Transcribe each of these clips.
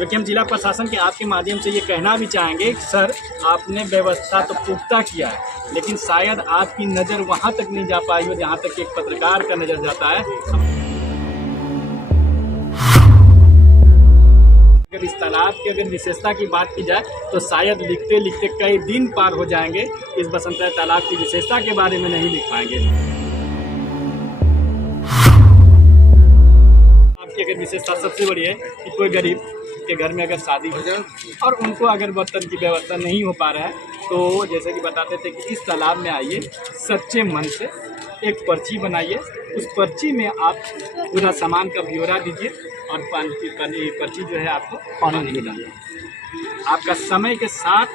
जो कि हम जिला प्रशासन के आपके माध्यम से ये कहना भी चाहेंगे, सर आपने व्यवस्था तो पुख्ता किया है, लेकिन शायद आपकी नज़र वहाँ तक नहीं जा पाई हो जहाँ तक एक पत्रकार का नज़र जाता है। अगर इस तालाब की अगर विशेषता की बात की जाए तो शायद लिखते लिखते कई दिन पार हो जाएंगे, इस बसंतराय तालाब की विशेषता के बारे में नहीं लिख पाएंगे। आपकी अगर विशेषता सबसे बड़ी है कि कोई गरीब के घर में अगर शादी हो जाए और उनको अगर बर्तन की व्यवस्था नहीं हो पा रहा है, तो जैसे कि बताते थे कि इस तालाब में आइए, सच्चे मन से एक पर्ची बनाइए, उस पर्ची में आप पूरा सामान का ब्यौरा दीजिए और पर्ची जो है आपको पानी नहीं डालना। आपका समय के साथ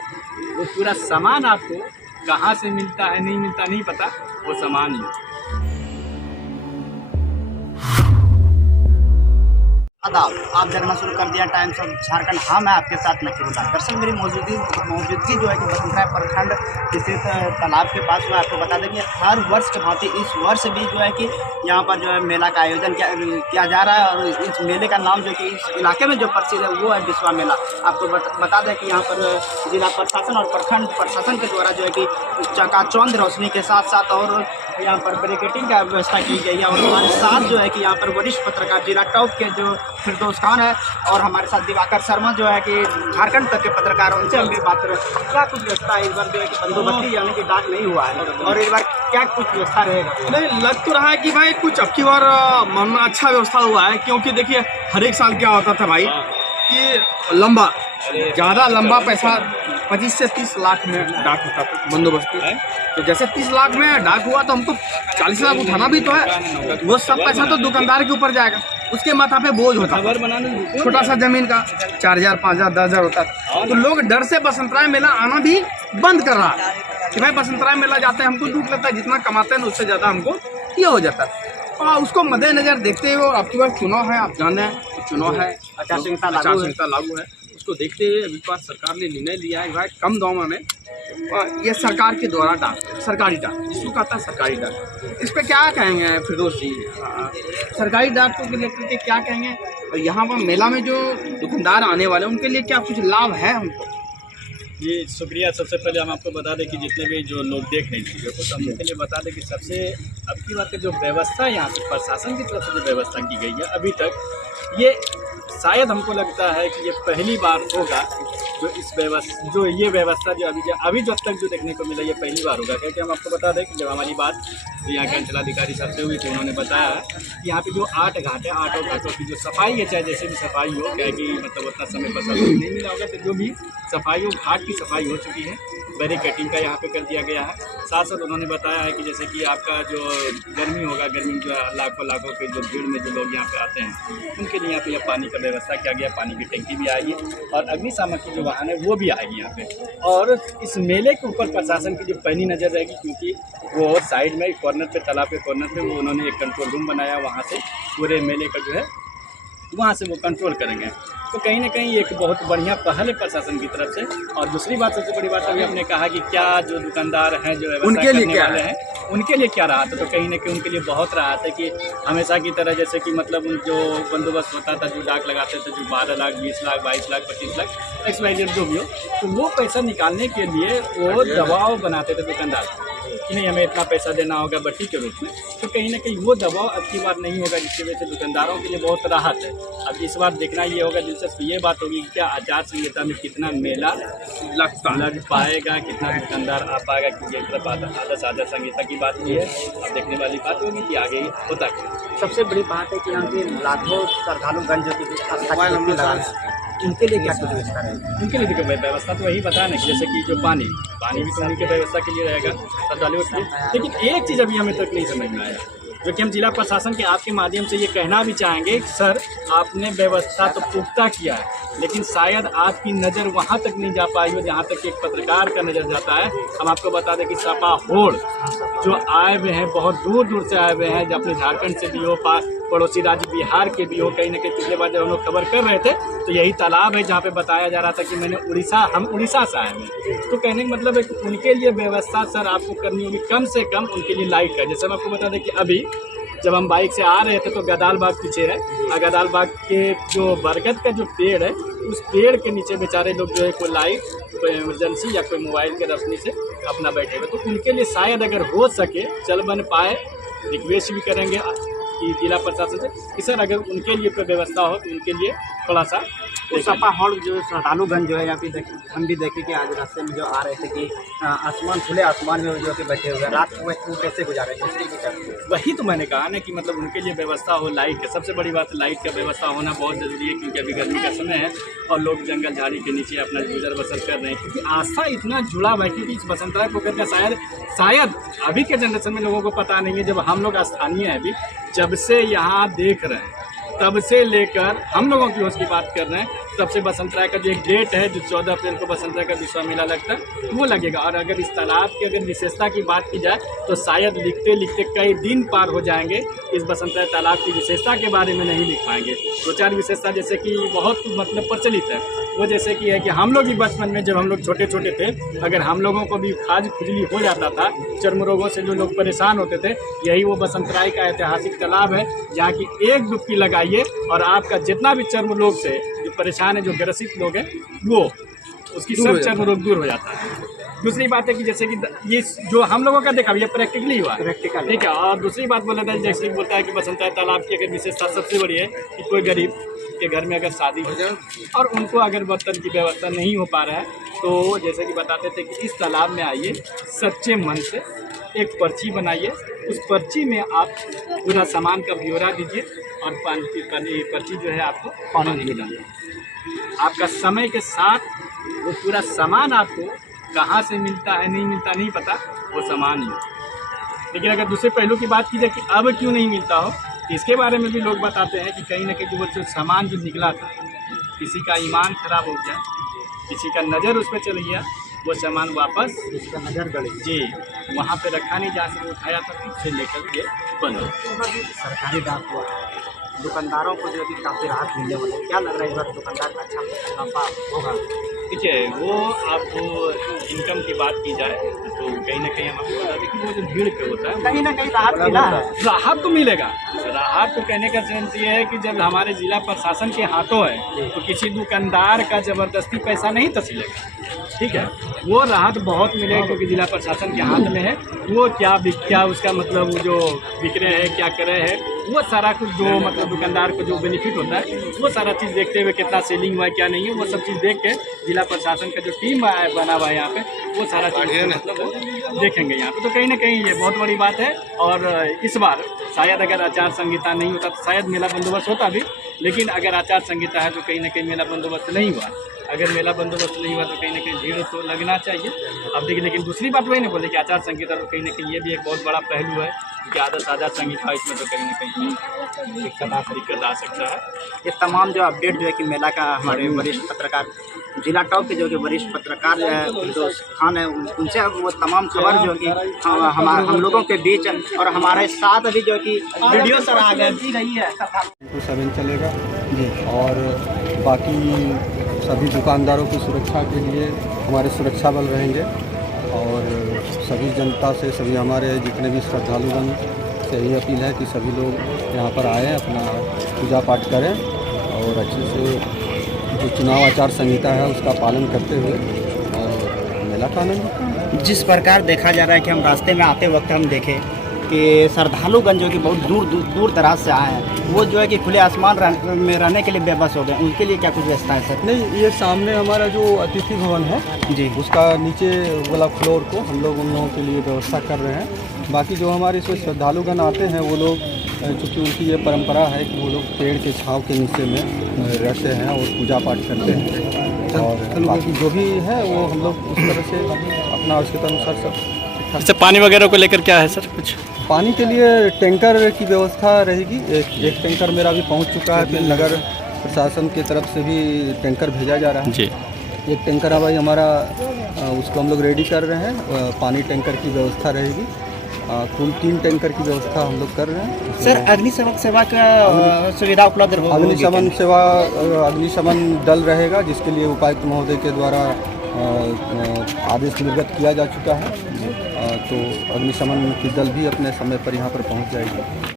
वो पूरा सामान आपको कहाँ से मिलता है नहीं मिलता नहीं पता, वो सामान ही। आप देखना शुरू कर दिया टाइम्स ऑफ झारखंड। हाँ, मैं आपके साथ नकीब उल्लाह। दरअसल मेरी मौजूदगी जो है कि बसंतराय प्रखंड स्थित तालाब के पास में। आपको बता दें कि हर वर्ष के भांति इस वर्ष भी जो है कि यहाँ पर जो है मेला का आयोजन किया जा रहा है और इस मेले का नाम जो कि इस इलाके में जो प्रसिद्ध है वो है बिस्वा मेला। आपको बता दें कि यहाँ पर जिला प्रशासन और प्रखंड प्रशासन के द्वारा जो है कि चकाचौंध रोशनी के साथ साथ और यहाँ पर बैरिकेडिंग का व्यवस्था की गई है। और हमारे साथ जो है कि यहाँ पर वरिष्ठ पत्रकार जिला टॉप के जो फिरदौस खान है और हमारे साथ दिवाकर शर्मा जो है कि झारखंड तक के पत्रकार हैं, उनसे हम भी बात करें। क्या कुछ व्यवस्था है इस बार जो है कि बंदोबस्ती यानी कि डाक नहीं हुआ है और इस बार क्या कुछ व्यवस्था रहेगा? नहीं, लग तो रहा है कि भाई कुछ अब की बार अच्छा व्यवस्था हुआ है, क्योंकि देखिए हर एक साल क्या होता था भाई कि लंबा ज़्यादा लंबा पैसा 25 से 30 लाख में डाक होता था बंदोबस्ती। तो जैसे 30 लाख में डाक हुआ तो हमको 40 लाख उठाना भी तो है। वो सब पैसा तो दुकानदार के ऊपर जाएगा, उसके माथा पे बोझ होता है। छोटा सा जमीन का 4000, 5000, 10,000 होता है। तो लोग डर से बसंतराय मेला आना भी बंद कर रहा है कि भाई बसंतराय मेला जाते हैं हमको दुख लगता है, जितना कमाते हैं उससे ज़्यादा हमको ये हो जाता है। और उसको मद्देनजर देखते हुए और आपके पास चुनाव है, आप जाने हैं चुनाव है, आचार संहिता लागू है, उसको देखते हुए अभी पास सरकार ने निर्णय लिया है भाई कम दामों में ये सरकार के द्वारा डाक, सरकारी डाक जिसको कहता है सरकारी डाक। इस पर क्या कहेंगे फिरदौस जी? सरकारी डाक को लेकर के क्या कहेंगे? और यहाँ पर मेला में जो दुकानदार आने वाले हैं उनके लिए क्या कुछ लाभ है हमको? जी शुक्रिया। सबसे पहले हम आपको बता दें कि जितने भी जो लोग देख रहे हैं चीज़ों को, तो हम उनके लिए बता दें कि सबसे अब की बात है जो व्यवस्था यहाँ पे प्रशासन की तरफ से जो व्यवस्था की गई है अभी तक, ये शायद हमको लगता है कि ये पहली बार होगा जो ये व्यवस्था जो अभी जब तक जो देखने को मिला ये पहली बार होगा। क्योंकि हम आपको बता दें कि जब हमारी बात तो यहाँ के अंचलाधिकारी साहब से हुई थी, उन्होंने बताया कि यहाँ पे जो 8 घाट है, 8 घाटों की जो सफाई है, चाहे जैसे भी सफाई हो, क्या कि मतलब उतना समय पर सब नहीं मिला होगा, तो जो भी सफाई हो, घाट की सफाई हो चुकी है, बैरिकेडिंग का यहाँ पे कर दिया गया है। साथ साथ उन्होंने बताया है कि जैसे कि आपका जो गर्मी होगा, गर्मी में जो लाखों के जो भीड़ में जो लोग यहाँ पे आते हैं उनके लिए यहाँ पे पानी का व्यवस्था किया गया, पानी की टंकी भी आएगी और अग्निशामक की जो वाहन है वो भी आएगी यहाँ पे। और इस मेले के ऊपर प्रशासन की जो पहली नज़र रहेगी, क्योंकि वो साइड में कॉर्नर पे, तालाब के कॉर्नर पे वो उन्होंने एक कंट्रोल रूम बनाया, वहाँ से पूरे मेले का जो है वहाँ से वो कंट्रोल करेंगे। तो कहीं ना कहीं एक बहुत बढ़िया पहल है प्रशासन की तरफ से। और दूसरी बात, सबसे बड़ी बात अभी आपने कहा कि क्या जो दुकानदार हैं जो उनके लिए क्या वाले हैं उनके लिए क्या राहत है, तो कहीं ना कहीं उनके लिए बहुत राहत है कि हमेशा की तरह जैसे कि मतलब उन जो बंदोबस्त होता था, जो डाक लगाते थे, जो 12 लाख, 20 लाख, 22 लाख, 25 लाख XYZ जो भी हो, तो वो पैसा निकालने के लिए वो दबाव बनाते थे दुकानदार कि नहीं हमें इतना पैसा देना होगा बट्टी के रूप में। तो कहीं ना कहीं वो दबाव अब की बार नहीं होगा, जिसकी वजह से दुकानदारों के लिए बहुत राहत है। अब इस बार देखना ये होगा, दिलचस्प ये बात होगी कि क्या आचार संहिता में कितना मेला लग पाएगा, कितना दुकानदार आ पाएगा, क्योंकि एक तरफ आदर्श संहिता की बात भी है। अब देखने वाली बात होगी कि आगे होता है। सबसे बड़ी बात है कि यहाँ के लाखों श्रद्धालुगण जो कि इनके लिए क्या कुछ व्यवस्था रहेगी? उनके लिए देखो व्यवस्था तो वही बताया ना कि जैसे कि जो पानी भी तो उनकी व्यवस्था के लिए रहेगा श्रद्धालुओं के लिए। लेकिन एक चीज़ अभी हमें तक नहीं समझ में आया, जो कि हम जिला प्रशासन के आपके माध्यम से ये कहना भी चाहेंगे, सर आपने व्यवस्था तो पुख्ता किया है, लेकिन शायद आपकी नज़र वहाँ तक नहीं जा पाई हो जहाँ तक एक पत्रकार का नज़र जाता है। हम आपको बता दें कि सपा होड़ जो आए हुए हैं, बहुत दूर दूर से आए हुए हैं, जो अपने झारखंड से भी हो, पड़ोसी राज्य बिहार के भी हो। कहीं ना कहीं पिछले बार जब हम लोग खबर कर रहे थे तो यही तालाब है जहाँ पे बताया जा रहा था कि हम उड़ीसा से आए हैं। तो कहने का मतलब है कि उनके लिए व्यवस्था सर आपको करनी होगी कम से कम, उनके लिए लाइट का। जैसे हम आपको बता दें कि अभी जब हम बाइक से आ रहे थे तो गदाल बाग पीछे है, और गदाल बाग के जो बरगद का जो पेड़ है उस पेड़ के नीचे बेचारे लोग जो है कोई लाइट, कोई इमरजेंसी या कोई मोबाइल के रोशनी से अपना बैठे हुए, तो उनके लिए शायद अगर हो सके चल बन पाए, रिक्वेस्ट भी करेंगे कि जिला प्रशासन से कि सर अगर उनके लिए कोई व्यवस्था हो तो उनके लिए थोड़ा सा सपा हॉल जो श्रद्धालुगंज जो है यहाँ पे हम भी देखे कि आज रास्ते में जो आ रहे थे कि आसमान खुले आसमान में जो कि बैठे हुए हैं, रात को वो कैसे गुजारे वही तो मैंने कहा ना कि मतलब उनके लिए व्यवस्था हो लाइट का, सबसे बड़ी बात लाइट का व्यवस्था होना बहुत ज़रूरी है, क्योंकि अभी गर्मी का समय है और लोग जंगल झाड़ी के नीचे अपना गुजर बसर कर रहे हैं, क्योंकि आस्था इतना जुड़ा हुआ है। क्योंकि इस बसंतराय पोखर का शायद अभी के जनरेशन में लोगों को पता नहीं है, जब हम लोग स्थानीय हैं अभी, जब से यहाँ देख रहे हैं तब से लेकर हम लोगों की होश की बात कर रहे हैं, तब से बसंतराय का जो एक डेट है जो 14 अप्रैल को बसंतराय का विश्व मेला लगता है वो लगेगा। और अगर इस तालाब की अगर विशेषता की बात की जाए तो शायद लिखते लिखते कई दिन पार हो जाएंगे, इस बसंतराय तालाब की विशेषता के बारे में नहीं लिख पाएंगे। दो चार विशेषता जैसे कि बहुत मतलब प्रचलित है, वो जैसे कि है कि हम लोग ही बचपन में जब हम लोग छोटे छोटे थे, अगर हम लोगों को भी खाज खुजली हो जाता था, चर्म रोगों से जो लोग परेशान होते थे, यही वो बसंतराय का ऐतिहासिक तालाब है जहाँ की एक डुबकी लगाइए और आपका जितना भी चर्म रोग से जो परेशान है, जो ग्रसित लोग हैं, वो उसकी सब चर्म रोग दूर हो जाता है। दूसरी बात है कि जैसे कि ये जो हम लोगों का देखा ये प्रैक्टिकली हुआ, प्रैक्टिकल ठीक है। और दूसरी बात बोला था जैसे कि बोलता है कि बसंतराय तालाब की अगर विशेषता सबसे बड़ी है कि कोई गरीब के घर में अगर शादी हो जाए और उनको अगर बर्तन की व्यवस्था नहीं हो पा रहा है, तो जैसे कि बताते थे कि इस तालाब में आइए, सच्चे मन से एक पर्ची बनाइए, उस पर्ची में आप पूरा सामान का ब्यौरा दीजिए और पर्ची जो है आपको पानी मिला, आपका समय के साथ वो पूरा सामान आपको कहाँ से मिलता है नहीं मिलता नहीं पता, वो सामान ही। लेकिन अगर दूसरे पहलू की बात की जाए कि अब क्यों नहीं मिलता हो, इसके बारे में भी लोग बताते हैं कि कहीं ना कहीं वो जो सामान जो निकला था, किसी का ईमान खराब हो गया, किसी का नज़र उस पर चल गया, वो सामान वापस इसका नज़र गड़ी जी वहाँ पे रखा नहीं, जहाँ से वो उठाया था उससे लेकर के बंद हो। सरकारी डाक हुआ, दुकानदारों को जो है कि काफ़ी राहत मिलने वाली है। क्या लग रहा है इस बार दुकानदार का अच्छा मुनाफा होगा? ठीक है, वो आपको इनकम की बात की जाए तो कहीं ना कहीं हम आपको बता दें कि वो जो भीड़ पे होता है कहीं ना कहीं राहत मिला है। राहत तो मिलेगा। राहत तो कहने का सेंस ये है कि जब हमारे जिला प्रशासन के हाथों है तो किसी दुकानदार का ज़बरदस्ती पैसा नहीं तसीलेगा, ठीक है। वो राहत बहुत मिलेगी क्योंकि जिला प्रशासन के हाथ में है, वो क्या उसका मतलब वो जो बिक रहे हैं क्या कर रहे हैं, वो सारा कुछ जो मतलब दुकानदार को जो बेनिफिट होता है वो सारा चीज़ देखते हुए कितना सेलिंग हुआ है क्या नहीं है, वो सब चीज़ देख के जिला प्रशासन का जो टीम बना हुआ है यहाँ पे वो सारा चीज़ मतलब वो देखेंगे यहाँ पे। तो कहीं ना कहीं ये बहुत बड़ी बात है। और इस बार शायद अगर आचार संहिता नहीं होता तो शायद मेला बंदोबस्त होता भी, लेकिन अगर आचार संहिता है तो कहीं ना कहीं मेला बंदोबस्त नहीं हुआ। अगर मेला बंदोबस्त नहीं हुआ तो कहीं ना कहीं भीड़ तो लगना चाहिए। अब देखिए, लेकिन दूसरी बात वही नहीं बोले कि आचार संहिता, तो कहीं ना कहीं ये भी एक बहुत बड़ा पहलू है कि आचार संहिता इसमें तो कहीं ना कहीं दिक्कत आ सकता है। ये तमाम जो अपडेट जो है कि मेला का हमारे वरिष्ठ पत्रकार जिला टॉप के जो कि वरिष्ठ पत्रकार जो है फिरदौस खान है, उनसे अब वो तमाम खबर जो कि हम लोगों के बीच और हमारे साथ अभी जो कि वीडियो सर आ गई रही है 7 चलेगा जी। और बाकी सभी दुकानदारों की सुरक्षा के लिए हमारे सुरक्षा बल रहेंगे और सभी जनता से, सभी हमारे जितने भी श्रद्धालुगण से यही अपील है कि सभी लोग यहाँ पर आएँ, अपना पूजा पाठ करें और अच्छे से जो चुनाव आचार संहिता है उसका पालन करते हुए और मेला का आनंद उठाएं। जिस प्रकार देखा जा रहा है कि हम रास्ते में आते वक्त हम देखें कि श्रद्धालुगण जो कि बहुत दूर दराज से आए हैं, वो जो है कि खुले आसमान में रहने के लिए बेबस हो गए, उनके लिए क्या कुछ व्यवस्था है सर? नहीं, ये सामने हमारा जो अतिथि भवन है जी, उसका नीचे वाला फ्लोर को हम लोग उन लोगों के लिए व्यवस्था कर रहे हैं। बाकी जो हमारे इसमें श्रद्धालुगण आते हैं वो लोग, चूँकि उनकी ये परंपरा है कि वो लोग पेड़ के छांव के नीचे में रहते हैं और पूजा पाठ करते हैं और बाकी जो भी है वो हम लोग उस तरह से अपना उसके अनुसार सब। अच्छा, पानी वगैरह को लेकर क्या है सर? कुछ पानी के लिए टैंकर की व्यवस्था रहेगी। एक टैंकर मेरा भी पहुंच चुका है, फिर नगर प्रशासन की तरफ से भी टैंकर भेजा जा रहा है जी। एक टैंकर है भाई हमारा, उसको हम लोग रेडी कर रहे हैं। पानी टैंकर की व्यवस्था रहेगी। कुल 3 टैंकर की व्यवस्था हम लोग कर रहे हैं। सर अग्निशमन सेवा का सुविधा उपलब्ध होगी? अग्निशमन सेवा, अग्निशमन दल रहेगा जिसके लिए उपायुक्त महोदय के द्वारा आदेश निर्गत किया जा चुका है। तो अग्निशमन की दल भी अपने समय पर यहाँ पर पहुँच जाएगी।